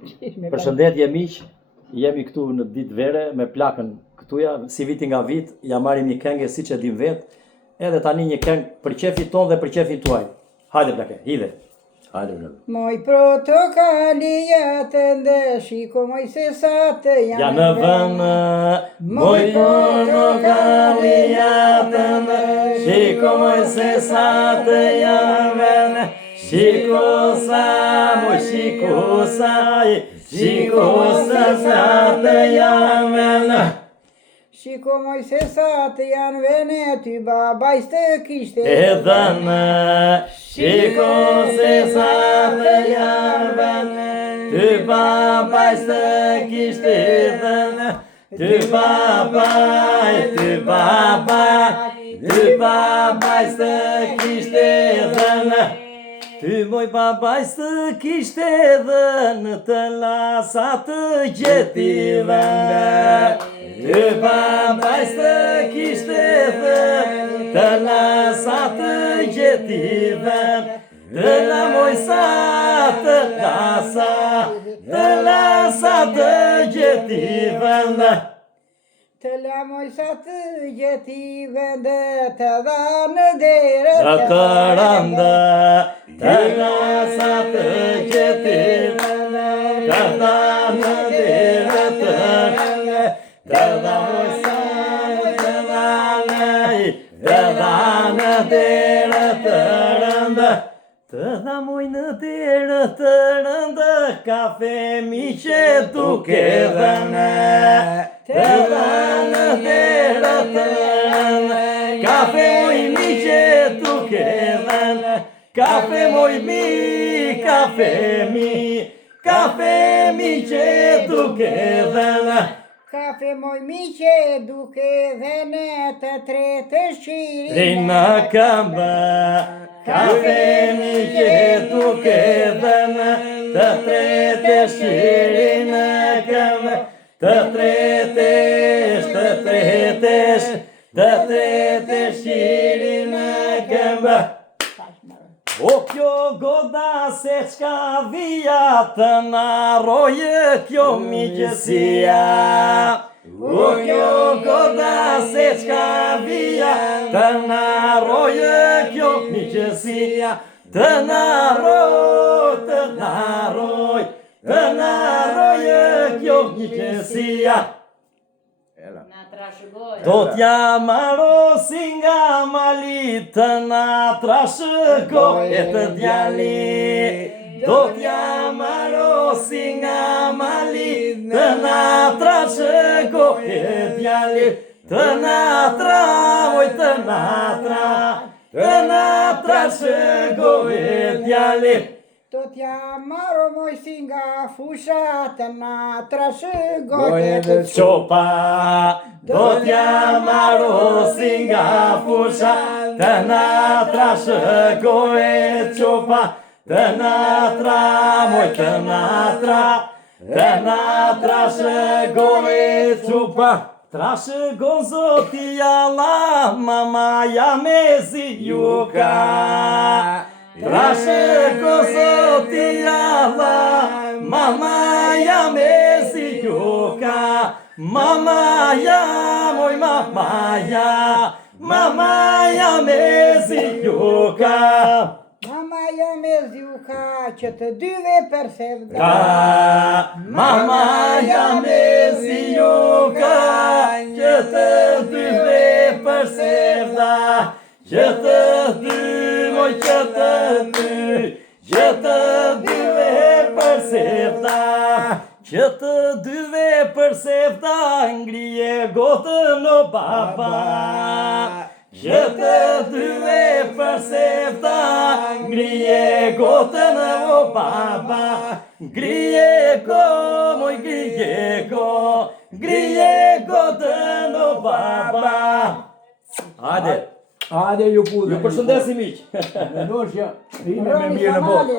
Përshëndetje miq, jemi këtu në ditë vere me plakën këtuja, si viti nga vit, ja marim një këngë siç e dim vet, edhe tani një këngë për qefin ton dhe për qefin tuaj. Hajde plake, hidhe. Hajde plake. Moj protokalia të ndë, shiko moj se sa të janë në vënë. Moj protokalia të ndë, shiko moj se sa të janë vënë. Shiko sa, moj shiko sa, shiko sa të janë vënë. Shiko moj se sa të janë vene, ty babaj së kishte dhënë. Shiko se sa të janë vene, ty babaj së kishte dhënë. Ty babaj së kishte dhënë. Ty moj babaj së kishte dhënë, të lasa të gjeti vënë. Ty babaj së kishte dhënë, të lasa të gjeti vënë. Të la moj sa të lasa të gjeti vënë. Të la moj sa të gjeti vëndë, të dha në dere të rëndë. Të lasa të gjeti vëndë, të dha në dere të rëndë. Të dha moj sa të dha në dere të rëndë. Të dha moj në dere të rëndë, kafe mi që duke dhënë. Të dha në dere të rëndë, kafe moj mi që duke dhënë. Kafe moj mi, kafe mi që duke dhënë. Kafe moj mi që duke dhënë, të tretë shqirin Rinë këmbë. Kafe mi që duke dhënë, të tretë shqirin në këmbë. Të tretë shqirin në këmbë. O kjo goda se qka vija, të naroje kjo miqësia. O kjo goda se qka vija, të naroje kjo miqësia. Të naroje kjo miqësia. Do t'ja marosi nga mali, të na trashëgoj e të djali. Do t'ja marosi nga mali, të na trashëgoj e djali. Të na trashëgoj e djali. Do t'ja maro moj si nga fusha, të na trashëgoj e të qopa. Do t'ja maro si nga fusha, të na trashëgoj e qopa. Të na trashëgoj e qopa. Trashëgon zoti Allah, mamaja me zi juka. Trashëgon zoti Allah, mamaja me zi juka. Mamaja, moj mamaja me zi juka. Mamaja me zjuka, që të dyve për sevda. Mamaja me zjuka, që të dyve për sevda. Që të dy, moj që të dyve për sevda. Që të dyve për sevda, ngrije gotën o baba. Që të dyve për sevda, ngrije gotën o baba. Ngrije go, moj ngrije gotën o baba. Hajde, ju përshëndesim miq. Roni Samali.